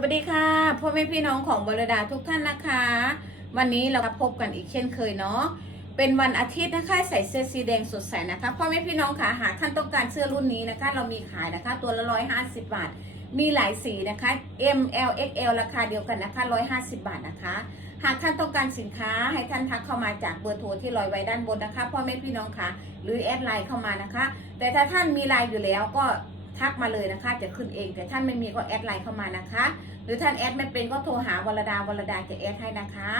สวัสดีค่ะพ่อแม่พี่น้องของบรดาทุกท่านนะคะ วันนี้เราพบกันอีกเช่นเคยเนาะเป็นวันอาทิตย์นะคะใส่เสื้อสีแดงสดใสนะคะพ่อแม่พี่น้องค่ะหากท่านต้องการเสื้อรุ่นนี้นะคะ เรามีขายนะคะ ตัวละร้อยหาสิบบาท มีหลายสีนะคะ M L X L ราคาเดียวกันนะคะร้อยหาสิบบาทนะคะ หากท่านต้องการสินค้าให้ท่านทักเข้ามาจากเบอร์โทรที่ลอยไว้ด้านบนนะคะพ่อแม่พี่น้องค่ะ หรือแอดไลน์เข้ามานะคะ แต่ถ้าท่านมีไลน์อยู่แล้วก็ ทักมาเลยนะคะ จะขึ้นเอง แต่ท่านไม่มีก็แอดไลน์เข้ามานะคะ หรือท่านแอดไม่เป็นก็โทรหาวรดาวรดาจะแอดให้นะคะ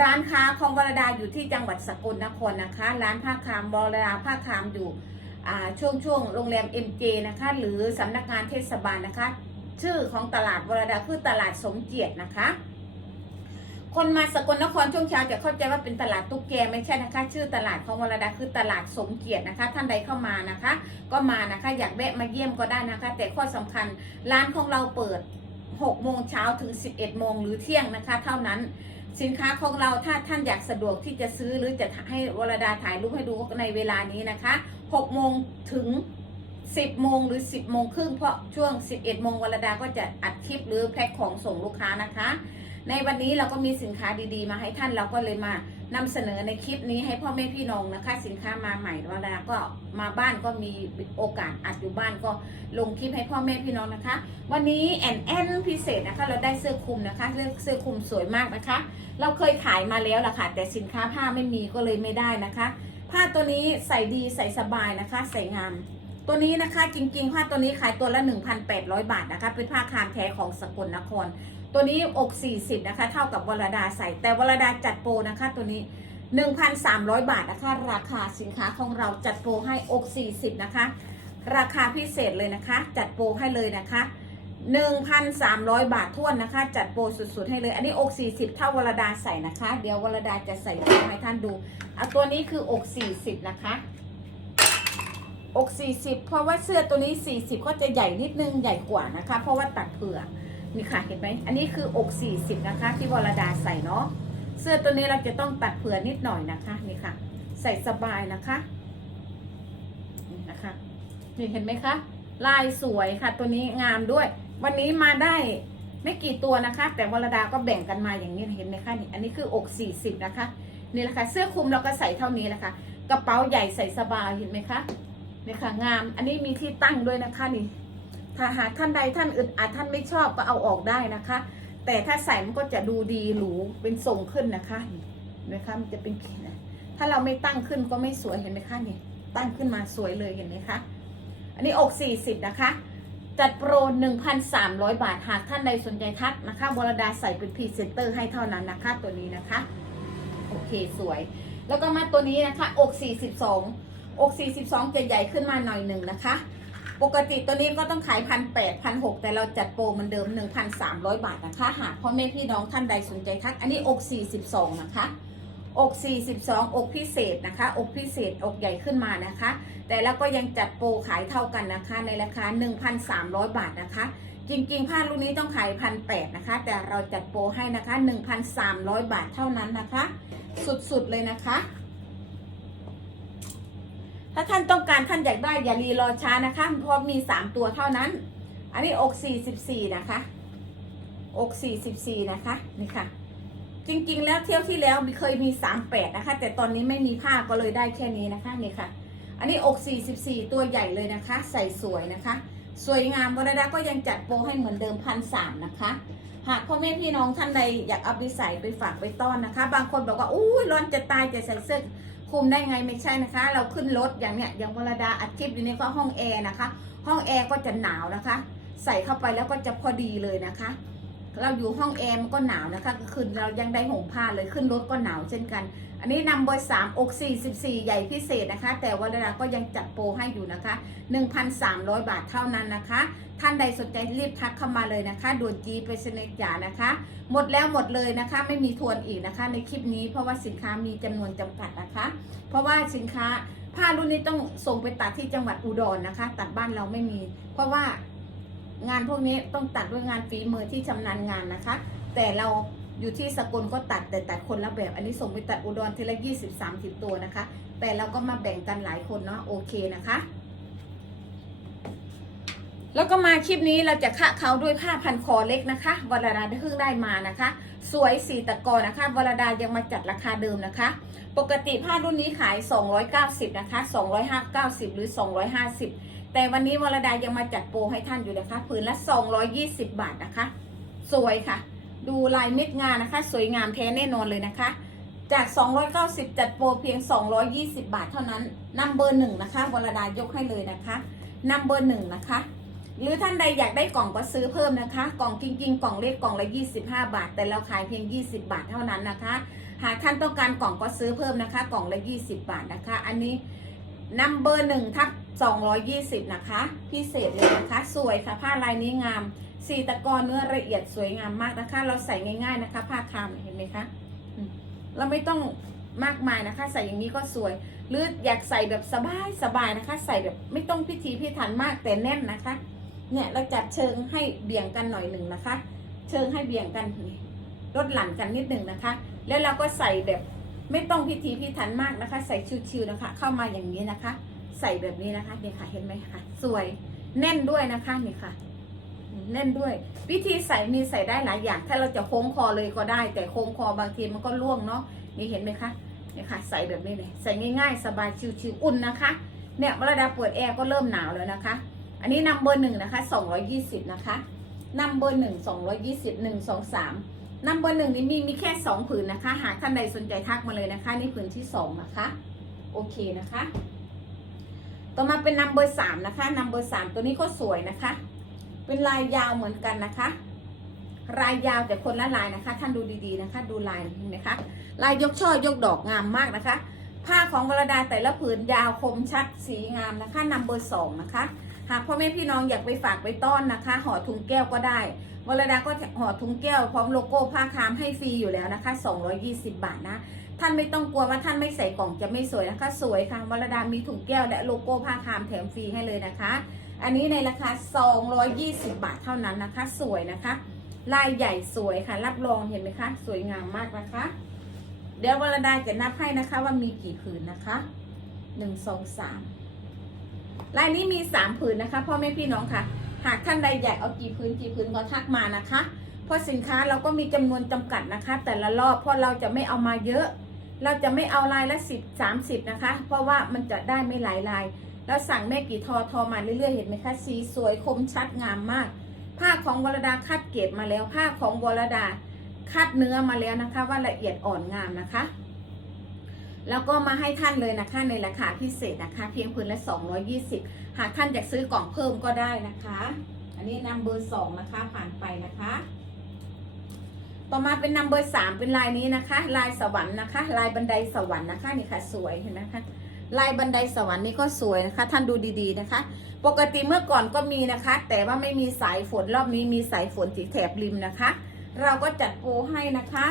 ร้านค้าของวรดาอยู่ที่จังหวัดสกลนครนะคะ ร้านผ้าคามวรดาผ้าคามอยู่ช่วงช่วงโรงแรม MJ นะคะ หรือสำนักงานเทศบาลนะคะ ชื่อของตลาดวรดาคือตลาดสมเกียรตินะคะ คนมาสกลนครช่วงเช้าจะเข้าใจว่าเป็นตลาดตุ๊กแกไม่ใช่นะคะ ชื่อตลาดของวรดาคือตลาดสมเกียรตินะคะ ท่านใดเข้ามานะคะ ก็มานะคะ อยากแวะมาเยี่ยมก็ได้นะคะ แต่ข้อสำคัญร้านของเราเปิด6โมงเช้าถึง 11โมงหรือเที่ยงนะคะ เท่านั้นสินค้าของเราถ้าท่านอยากสะดวกที่จะซื้อหรือจะให้วรดาถ่ายรูปให้ดูในเวลานี้นะคะ6โมงถึง 10โมงหรือ 10โมงครึ่งเพราะช่วง 11โมงวรดาก็จะอัดคลิปหรือแพ็คของส่งลูกค้านะคะ ในวันนี้เราก็มีสินค้าดีๆ มาให้ท่านเราก็เลยมานำเสนอในคลิปนี้ให้พ่อแม่พี่น้องนะคะ สินค้ามาใหม่วลาก็มาบ้านก็มีโอกาสอัดอยู่บ้านก็ลงคลิปให้พ่อแม่พี่น้องนะคะ วันนี้แอนแอนพิเศษนะคะ เราได้เสื้อคลุมนะคะเสื้อเสื้อคลุมสวยมากนะคะ เราเคยขายมาแล้วล่ะค่ะแต่สินค้าผ้าไม่มีก็เลยไม่ได้นะคะ ผ้าตัวนี้ใส่ดีใส่สบายนะคะ ใส่งามตัวนี้นะคะจริงๆผ้าตัวนี้ขายตัวละ 1,800 บาทนะคะ เป็นผ้าคามแท้ของสกลนคร ตัวนี้อก 40 นะคะ เท่ากับวรดาใส่ แต่วรดาจัดโปรนะคะตัวนี้ 1,300 บาทนะคะ ราคาสินค้าของเราจัดโปรให้อก 40 นะคะ ราคาพิเศษเลยนะคะ จัดโปรให้เลยนะคะ 1,300 บาทท้วนนะคะ จัดโปรสุดๆให้เลย อันนี้อก 40 เท่าวรดาใส่นะคะ เดี๋ยววรดาจะใส่ให้ท่านดูเอาตัวนี้คืออก 40 นะคะอก 40 เพราะว่าเสื้อตัวนี้ 40 ก็จะใหญ่นิดนึงใหญ่กว่านะคะ เพราะว่าตัดเผื่อ นี่ค่ะเห็นไหมอันนี้คืออก 40 นะคะ ที่วรดาใส่เนาะเสื้อตัวนี้เราจะต้องตัดเผื่อนิดหน่อยนะคะนี่ค่ะ ใส่สบายนะคะนี่นะคะนี่เห็นไหมคะลายสวยค่ะ ตัวนี้งามด้วย วันนี้มาได้ไม่กี่ตัวนะคะ แต่วรดาก็แบ่งกันมาอย่างนี้เห็นไหมคะนี่อันนี้คืออก 40 นะคะนี่แหละค่ะเสื้อคลุมเราก็ใส่เท่านี้แหละค่ะกระเป๋าใหญ่ใส่สบายเห็นไหมคะนี่ค่ะงาม อันนี้มีที่ตั้งด้วยนะคะนี่ ถ้าหากท่านใดท่านอึดอัดท่านไม่ชอบก็เอาออกได้นะคะ แต่ถ้าใส่มันก็จะดูดีหรูเป็นทรงขึ้นนะคะนไหมคะมันจะเป็นขีดนะถ้าเราไม่ตั้งขึ้นก็ไม่สวยเห็นไหมคะนี่ตั้งขึ้นมาสวยเลยเห็นไหมคะอันนี้อก 40 นะคะ จัดโปร 1,300 บาทหากท่านใดสนใจทักนะคะบรดาใส่เป็นพรีเซนเตอร์ให้เท่านั้นนะคะตัวนี้นะคะ โอเคสวย แล้วก็มาตัวนี้นะคะ อก 42 อก 42 จะใหญ่ขึ้นมาหน่อยหนึ่งนะคะ ปกติตัวนี้ก็ต้องขายพันแปดพันหกแต่เราจัดโปรเหมือนเดิม 1,300 บาทนะคะ หากพ่อแม่พี่น้องท่านใดสนใจทัก อันนี้อก 42 นะคะ อก 42 อกพิเศษนะคะ อกพิเศษอกใหญ่ขึ้นมานะคะ แต่แล้วก็ยังจัดโปรขายเท่ากันนะคะ ในราคา 1,300 บาทนะคะ จริงๆ ผ้ารุ่นนี้ต้องขายพันแปดนะคะ แต่เราจัดโปรให้นะคะ 1,300 บาทเท่านั้นนะคะ สุดๆเลยนะคะ ถ้าท่านต้องการท่านอยากได้อย่ารีรอช้านะคะเพราะมี3ตัวเท่านั้น อันนี้อก44นะคะ อก44นะคะนี่ค่ะ จริงๆ แล้วเที่ยวที่แล้วเคยมี38นะคะ แต่ตอนนี้ไม่มีผ้าก็เลยได้แค่นี้นะคะนี่ค่ะ อันนี้อก44ตัวใหญ่เลยนะคะ ใส่สวยนะคะ สวยงามบรดาก็ยังจัดโปรให้เหมือนเดิมพันสามนะคะหากพ่อแม่พี่น้องท่านใดอยากเอาไปใส่ไปฝากไปต้อนนะคะ บางคนบอกว่าอุ้ยร้อนจะตายจะใส่เสื้อ คุมได้ไงไม่ใช่นะคะ เราขึ้นรถอย่างเนี้ยอย่างวรดาอัดคลิปอยู่ในก็ห้องแอร์นะคะ ห้องแอร์ก็จะหนาวนะคะ ใส่เข้าไปแล้วก็จะพอดีเลยนะคะ เราอยู่ห้องแอร์มันก็หนาวนะคะก็คือเรายังได้ห่มผ้าเลยขึ้นรถก็หนาวเช่นกัน อันนี้นำเบอร์สามอก44ใหญ่พิเศษนะคะ แต่วรดาก็ยังจัดโปรให้อยู่นะคะ1,300บาทเท่านั้นนะคะ ท่านใดสนใจรีบทักเข้ามาเลยนะคะด่วนจีไปสนิทจานะคะ หมดแล้วหมดเลยนะคะ ไม่มีทวนอีกนะคะ ในคลิปนี้เพราะว่าสินค้ามีจำนวนจำกัดนะคะ เพราะว่าสินค้าผ้ารุ่นนี้ต้องส่งไปตัดที่จังหวัดอุดรนะคะ ตัดบ้านเราไม่มี เพราะว่า งานพวกนี้ต้องตัดด้วยงานฝีมือที่ชำนาญงานนะคะ แต่เราอยู่ที่สกลก็ตัดแต่ตัดคนละแบบ อันนี้ส่งไปตัดอุดรทีละยี่สิบสามสิบตัวนะคะ แต่เราก็มาแบ่งกันหลายคนเนาะโอเคนะคะ แล้วก็มาคลิปนี้เราจะคะเขาด้วยผ้าพันคอเล็กนะคะวรดาด้เพิ่งได้มานะคะ สวยสีตะกอนะคะวรดายังมาจัดราคาเดิมนะคะ ปกติผ้ารุ่นนี้ขาย 290 นะคะ 290 หรือ 250 แต่วันนี้วรดายังมาจัดโปรให้ท่านอยู่นะคะผืนละ 220 บาทนะคะ สวยค่ะ ดูลายเม็ดงานนะคะ สวยงามแท้แน่นอนเลยนะคะ จาก 290 จัดโปรเพียง 220 บาทเท่านั้นนัมเบอร์หนึ่งนะคะวรดายกให้เลยนะคะนัมเบอร์หนึ่งนะคะ หรือท่านใดอยากได้กล่องก็ซื้อเพิ่มนะคะ กล่องจริงๆ กล่องเล็กกล่องละ 25 บาท แต่เราขายเพียง 20 บาทเท่านั้นนะคะ หากท่านต้องการกล่องก็ซื้อเพิ่มนะคะ กล่องละ 20 บาทนะคะ อันนี้ นัมเบอร์หนึ่งทับ220นะคะ พิเศษเลยนะคะ สวยค่ะผ้าลายนี้งามสีตะกอนเนื้อละเอียดสวยงามมากนะคะ เราใส่ง่าย ๆนะคะ ผ้าคามเห็นไหมคะเราไม่ต้องมากมายนะคะ ใส่อย่างนี้ก็สวย หรืออยากใส่แบบสบายสบายๆนะคะ ใส่แบบไม่ต้องพิธีพิถันมากแต่แน่นนะคะ เนี่ยเราจัดเชิงให้เบี่ยงกันหน่อยหนึ่งนะคะ เชิงให้เบี่ยงกันลดหลั่นกันนิดหนึ่งนะคะ แล้วเราก็ใส่แบบ ไม่ต้องพิธีพิถันมากนะคะ ใส่ชิวๆนะคะ เข้ามาอย่างนี้นะคะ ใส่แบบนี้นะคะเนี่ยค่ะเห็นไหมคะสวยแน่นด้วยนะคะนี่ค่ะ แน่นด้วย วิธีใส่มีใส่ได้หลายอย่าง ถ้าเราจะโค้งคอเลยก็ได้ แต่โค้งคอบางทีมันก็ล่วงเนาะนี่เห็นไหมคะนี่ค่ะ ใส่แบบนี้เลยใส่ง่ายๆ สบายชิวๆอุ่นนะคะ เนี่ยเวลาเปิดแอร์ก็เริ่มหนาวแล้วนะคะ อันนี้นัมเบอร์หนึ่งนะคะสองร้อยี่สิบนะคะนัมเบอร์หนึ่งสองร้อยี่สิบหนึ่งสองสาม นัมเบอร์หนึ่งนี้มีมีแค่สองผืนนะคะ หากท่านใดสนใจทักมาเลยนะคะ นี่ผืนที่สองนะคะ โอเคนะคะ ต่อมาเป็นนัมเบอร์สามนะคะนัมเบอร์สามตัวนี้ก็สวยนะคะ เป็นลายยาวเหมือนกันนะคะลายยาวแต่คนละลายนะคะ ท่านดูดีๆนะคะ ดูลายนไหมคะ ลายยกช่อยกดอกงามมากนะคะ ผ้าของวรดาแต่ละผืนยาวคมชัดสีงามนะคะนัมเบอร์สองนะคะ หากพ่อแม่พี่น้องอยากไปฝากไปต้อนนะคะห่อถุงแก้วก็ได้ วรดาก็ห่อถุงแก้วพร้อมโลโก้ผ้าคามให้ฟรีอยู่แล้วนะคะ 220 บาทนะ ท่านไม่ต้องกลัวว่าท่านไม่ใส่กล่องจะไม่สวยนะคะ สวยค่ะวรดามีถุงแก้วและโลโก้ผ้าคามแถมฟรีให้เลยนะคะ อันนี้ในราคา 220 บาทเท่านั้นนะคะ สวยนะคะ ลายใหญ่สวยค่ะ รับรองเห็นไหมคะ สวยงามมากนะคะ เดี๋ยววรดาจะนับให้นะคะว่ามีกี่ผืนนะคะหนึ่งสองสามลายนี้มีสามผืนนะคะพ่อแม่พี่น้องค่ะ หากท่านใดอยากเอากี่ผืนกี่ผืนก็ทักมานะคะ เพราะสินค้าเราก็มีจำนวนจำกัดนะคะ แต่ละรอบเพราะเราจะไม่เอามาเยอะ เราจะไม่เอาลายละสิบสามสิบนะคะ เพราะว่ามันจะได้ไม่หลายลายแล้วสั่งแม่กี่ทอทอมาเรื่อยๆเห็นไหมคะสีสวยคมชัดงามมาก ผ้าของวรดาคัดเกรดมาแล้ว ผ้าของวรดาคัดเนื้อมาแล้วนะคะ ว่าละเอียดอ่อนงามนะคะแล้วก็มาให้ท่านเลยนะคะในราคาพิเศษนะคะ เพียงพื้นละ 220 หากท่านอยากซื้อกล่องเพิ่มก็ได้นะคะ อันนี้นำเบอร์สองนะคะผ่านไปนะคะ ต่อมาเป็นนัมเบอร์สามเป็นลายนี้นะคะ ลายสวรรค์นะคะ ลายบันไดสวรรค์นะคะนี่ค่ะสวยเห็นไหมคะลายบันไดสวรรค์นี่ก็สวยนะคะ ท่านดูดีๆนะคะ ปกติเมื่อก่อนก็มีนะคะ แต่ว่าไม่มีสายฝนรอบนี้มีสายฝนที่แถบริมนะคะ เราก็จัดโปรให้นะคะ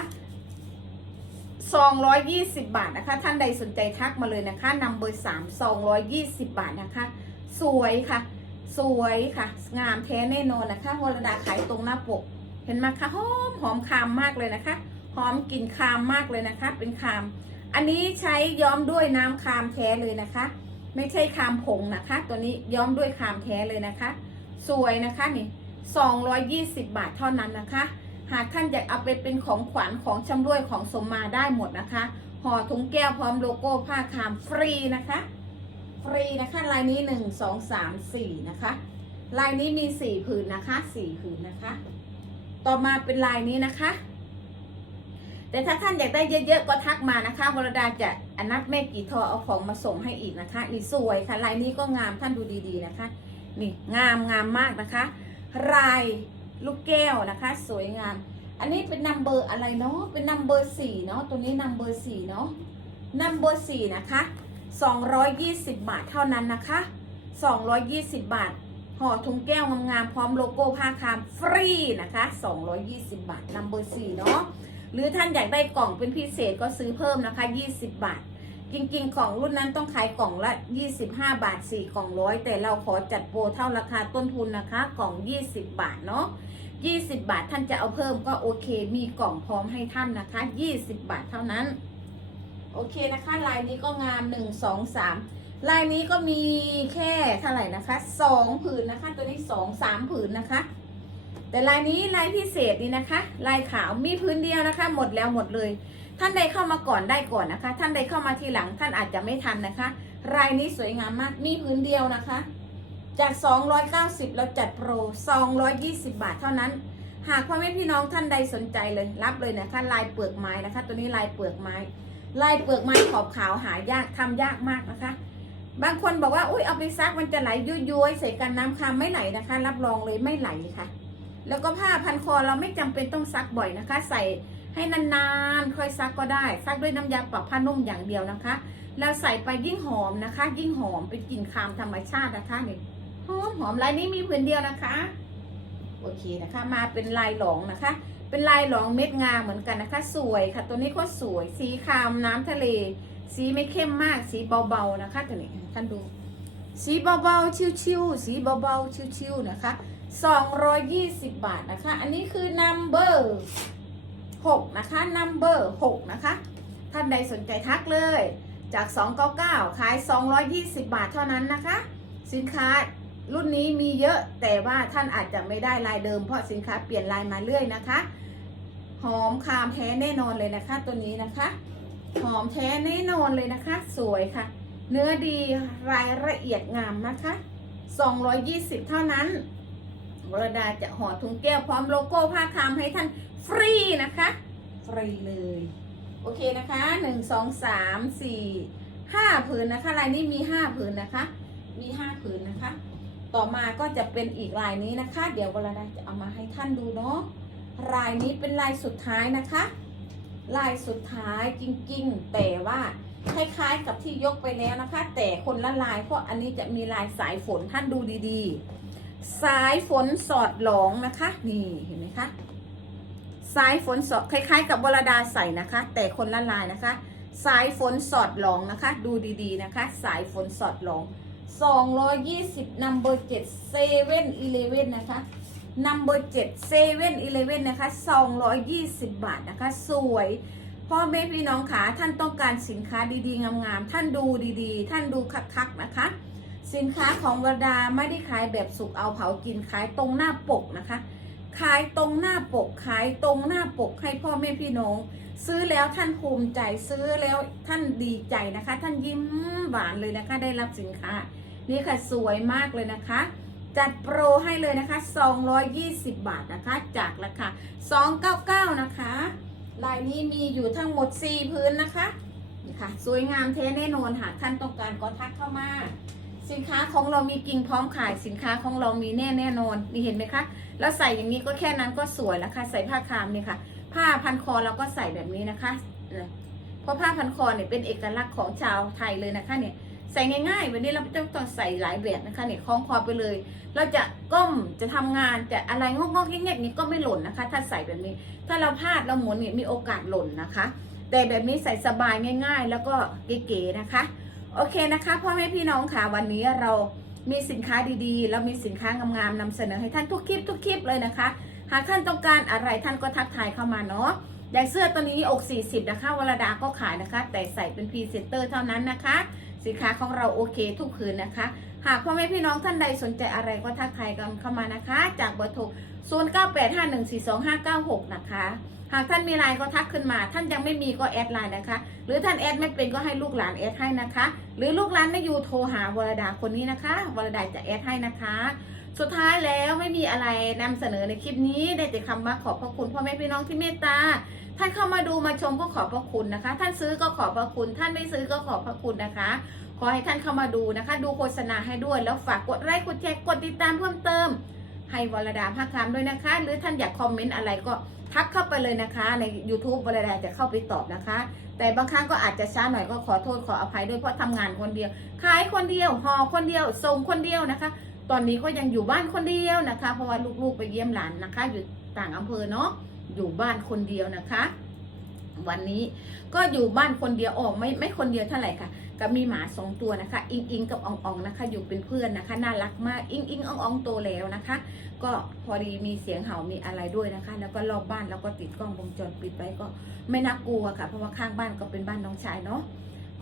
220 บาทนะคะ ท่านใดสนใจทักมาเลยนะคะนำเบอร์3 220 บาทนะคะ สวยค่ะ สวยค่ะ งามแท้แน่นอนนะคะวรดาขายตรงหน้าปก เห็นไหมคะหอมหอมคามมากเลยนะคะ หอมกลิ่นคามมากเลยนะคะ เป็นคาม อันนี้ใช้ย้อมด้วยน้ำคามแท้เลยนะคะ ไม่ใช่คามผงนะคะ ตัวนี้ย้อมด้วยคามแท้เลยนะคะ สวยนะคะนี่220 บาทเท่านั้นนะคะ หากท่านอยากเอาไปเป็นของขวัญของชำร่วยของสมมาได้หมดนะคะ ห่อถุงแก้วพร้อมโลโก้ผ้าคามฟรีนะคะ ฟรีนะคะลายนี้หนึ่งสองสามสี่นะคะลายนี้มีสี่ผืนนะคะสี่ผืนนะคะ ต่อมาเป็นลายนี้นะคะ แต่ถ้าท่านอยากได้เยอะๆก็ทักมานะคะวรดาจะอนัดแม่กี่ทอเอาของมาส่งให้อีกนะคะนี่สวยค่ะลายนี้ก็งามท่านดูดีๆนะคะนี่งามงามมากนะคะ ลายลูกแก้วนะคะ สวยงาม อันนี้เป็นนัมเบอร์อะไรเนาะเป็นนัมเบอร์สี่เนาะตัวนี้นัมเบอร์สี่เนาะนัมเบอร์สี่นะคะ 220 บาทเท่านั้นนะคะ 220 บาทห่อถุงแก้วงามๆพร้อมโลโก้ผ้าคามฟรีนะคะ 220 บาทนัมเบอร์สี่เนาะหรือท่านอยากได้กล่องเป็นพิเศษก็ซื้อเพิ่มนะคะ 20 บาท จริงๆ ของรุ่นนั้นต้องขายกล่องละ 25 บาท 4 กล่องร้อยแต่เราขอจัดโปรเท่าราคาต้นทุนนะคะ กล่อง 20 บาทเนาะ20 บาทท่านจะเอาเพิ่มก็โอเค มีกล่องพร้อมให้ท่านนะคะ 20 บาทเท่านั้น โอเคนะคะลายนี้ก็งาม1 2 3ลายนี้ก็มีแค่เท่าไหร่นะคะสองผืนนะคะ ตัวนี้สองสามผืนนะคะ แต่ลายนี้ลายพิเศษนี่นะคะ ลายขาวมีพื้นเดียวนะคะ หมดแล้วหมดเลย ท่านใดเข้ามาก่อนได้ก่อนนะคะ ท่านใดเข้ามาทีหลังท่านอาจจะไม่ทันนะคะลายนี้สวยงามมากมีพื้นเดียวนะคะ จาก 290เราจัดโปร 220 บาทเท่านั้น หากพ่อแม่พี่น้องท่านใดสนใจเลยรับเลยนะคะ ลายเปลือกไม้นะคะ ตัวนี้ลายเปลือกไม้ ลายเปลือกไม้ขอบขาวหายากทำยากมากนะคะ บางคนบอกว่าอุ้ยเอาไปซักมันจะไหลยุย้ยๆใส่กันน้ำคำไม่ไหลนะคะ รับรองเลยไม่ไหลค่ะ แล้วก็ผ้าพันคอเราไม่จำเป็นต้องซักบ่อยนะคะ ใส่ให้นานๆค่อยซักก็ได้ ซักด้วยน้ำยาปรับผ้านุ่มอย่างเดียวนะคะ แล้วใส่ไปยิ่งหอมนะคะ ยิ่งหอมเป็นกลิ่นคามธรรมชาตินะคะนี่หอมหอมลายนี้มีผืนเดียวนะคะ โอเคนะคะ มาเป็นลายหลงนะคะ เป็นลายหลองเม็ดงาเหมือนกันนะคะ สวยค่ะ ตัวนี้ก็สวย สีครามน้ำทะเล สีไม่เข้มมาก สีเบาๆนะคะตัวนี้ท่านดู สีเบาๆชิวๆสีเบาๆชิวๆนะคะ220 บาทนะคะ อันนี้คือ number 6 นะคะ number 6 นะคะ ท่านใดสนใจทักเลย จาก 299 ขาย 220 บาทเท่านั้นนะคะ สินค้า รุ่นนี้มีเยอะแต่ว่าท่านอาจจะไม่ได้ลายเดิมเพราะสินค้าเปลี่ยนลายมาเรื่อยนะคะ หอมคามแท้แน่นอนเลยนะคะตัวนี้นะคะ หอมแท้แน่นอนเลยนะคะ สวยค่ะ เนื้อดีรายละเอียดงามนะคะ 220 เท่านั้นวรดาจะห่อถุงแก้วพร้อมโลโก้ผ้าคามให้ท่านฟรีนะคะ ฟรีเลย โอเคนะคะหนึ่งสองสามสี่ห้าผืนนะคะลายนี้มีห้าผืนนะคะ มีห้าผืนนะคะ ต่อมาก็จะเป็นอีกลายนี้นะคะ เดี๋ยววรดาจะเอามาให้ท่านดูเนาะลายนี้เป็นลายสุดท้ายนะคะ ลายสุดท้ายจริงๆ แต่ว่าคล้ายๆกับที่ยกไปแล้วนะคะ แต่คนละลายเพราะอันนี้จะมีลายสายฝนท่านดูดีๆ สายฝนสอดหลองนะคะ นี่เห็นไหมคะสายฝนสอดคล้ายๆ กับวรดาใส่นะคะ แต่คนละลายนะคะ สายฝนสอดหลองนะคะ ดูดีๆนะคะ สายฝนสอดหลอง 220 number 7 7 11นะคะ number 7 7 11นะคะ 220 บาทนะคะ สวยพ่อแม่พี่น้องขาท่านต้องการสินค้าดีๆ งามๆ ท่านดูดีๆ ท่านดูคักๆนะคะ สินค้าของวรดาไม่ได้ขายแบบสุกเอาเผากินขายตรงหน้าปกนะคะ ขายตรงหน้าปก ขายตรงหน้าปกให้พ่อแม่พี่น้อง ซื้อแล้วท่านภูมิใจซื้อแล้วท่านดีใจนะคะ ท่านยิ้มหวานเลยนะคะ ได้รับสินค้า นี่ค่ะสวยมากเลยนะคะ จัดโปรให้เลยนะคะ 220 บาทนะคะ จากราคา299 นะคะ ลายนี้มีอยู่ทั้งหมด 4 พื้นนะคะนี่ค่ะสวยงามเทแน่นอนหากท่านต้องการก็ทักเข้ามาสินค้าของเรามีกิ่งพร้อมขายสินค้าของเรามีแน่แน่นอนนี่เห็นไหมคะแล้วใส่อย่างนี้ก็แค่นั้นก็สวยแล้วค่ะ ใส่ผ้าคามนี่ค่ะ ผ้าพันคอเราก็ใส่แบบนี้นะคะเนี่ยเพราะผ้าพันคอเนี่ยเป็นเอกลักษณ์ของชาวไทยเลยนะคะเนี่ย ใส่ง่ายๆ วันนี้เราไม่ต้องใส่หลายแบบนะคะเนี่ยคล้องคอไปเลย เราจะก้มจะทำงานจะอะไรงอกๆแงกๆนี้ก็ไม่หล่นนะคะ ถ้าใส่แบบนี้ ถ้าเราพลาดเราหมุนเนี่ยมีโอกาสหล่นนะคะ แต่แบบนี้ใส่สบายง่าย ๆ แล้วก็เก๋ๆนะคะ โอเคนะคะพ่อแม่พี่น้องค่ะวันนี้เรามีสินค้าดีๆแล้วมีสินค้างามๆนำเสนอให้ท่านทุกคลิปทุกคลิปเลยนะคะ หากท่านต้องการอะไรท่านก็ทักทายเข้ามาเนาะอย่างเสื้อตัวนี้อก 40 นะคะวรดาก็ขายนะคะ แต่ใส่เป็นพรีเซนเตอร์เท่านั้นนะคะ สินค้าของเราโอเคทุกคืนนะคะ หากพ่อแม่พี่น้องท่านใดสนใจอะไรก็ทักทายกันเข้ามานะคะ จากเบอร์โทร0985142596 นะคะ หากท่านมีไลน์ก็ทักขึ้นมา ท่านยังไม่มีก็แอดไลน์นะคะ หรือท่านแอดไม่เป็นก็ให้ลูกหลานแอดให้นะคะ หรือลูกหลานไม่อยู่โทรหาวรดาคนนี้นะคะ วรดาจะแอดให้นะคะสุดท้ายแล้วไม่มีอะไรนำเสนอในคลิปนี้ได้แต่คำว่าขอบพระคุณพ่อแม่พี่น้องที่เมตตา ท่านเข้ามาดูมาชมก็ขอบพระคุณนะคะ ท่านซื้อก็ขอบพระคุณ ท่านไม่ซื้อก็ขอบพระคุณนะคะ ขอให้ท่านเข้ามาดูนะคะ ดูโฆษณาให้ด้วย แล้วฝากกดไลค์กดแชร์กดติดตามเพิ่มเติม ให้วรดาภาคคำด้วยนะคะ หรือท่านอยากคอมเมนต์อะไรก็ทักเข้าไปเลยนะคะ ใน YouTube วรดาจะเข้าไปตอบนะคะ แต่บางครั้งก็อาจจะช้าหน่อยก็ขอโทษขออภัยด้วยเพราะทำงานคนเดียวขายคนเดียวห่อคนเดียวส่งคนเดียวนะคะ ตอนนี้ก็ยังอยู่บ้านคนเดียวนะคะ เพราะว่าลูกๆไปเยี่ยมหลานนะคะ อยู่ต่างอำเภอเนาะ อยู่บ้านคนเดียวนะคะ วันนี้ก็อยู่บ้านคนเดียวออกไม่ไม่คนเดียวเท่าไหร่ค่ะก็มีหมาสองตัวนะคะ อิงอิงกับอองอองนะคะ อยู่เป็นเพื่อนนะคะ น่ารักมากอิงอิงอองอองโตแล้วนะคะ ก็พอดีมีเสียงเห่ามีอะไรด้วยนะคะ แล้วก็รอบบ้านแล้วก็ติดกล้องวงจรปิดไว้ก็ไม่น่ากลัวค่ะ เพราะว่าข้างบ้านก็เป็นบ้านน้องชายเนาะ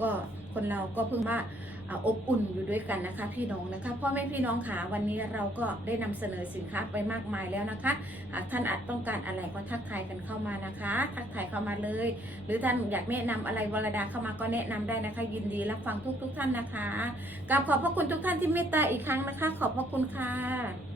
ก็คนเราก็เพิ่งว่า อบอุ่นอยู่ด้วยกันนะคะ พี่น้องนะคะพ่อแม่พี่น้องค่ะวันนี้เราก็ได้นำเสนอสินค้าไปมากมายแล้วนะคะหากท่านอาจต้องการอะไรก็ทักทายกันเข้ามานะคะ ทักทายเข้ามาเลย หรือท่านอยากแนะนำอะไรวรดาเข้ามาก็แนะนำได้นะคะ ยินดีรับฟังทุกทุกๆท่านนะคะกราบขอบพระคุณทุกท่านที่เมตตาอีกครั้งนะคะ ขอบพระคุณค่ะ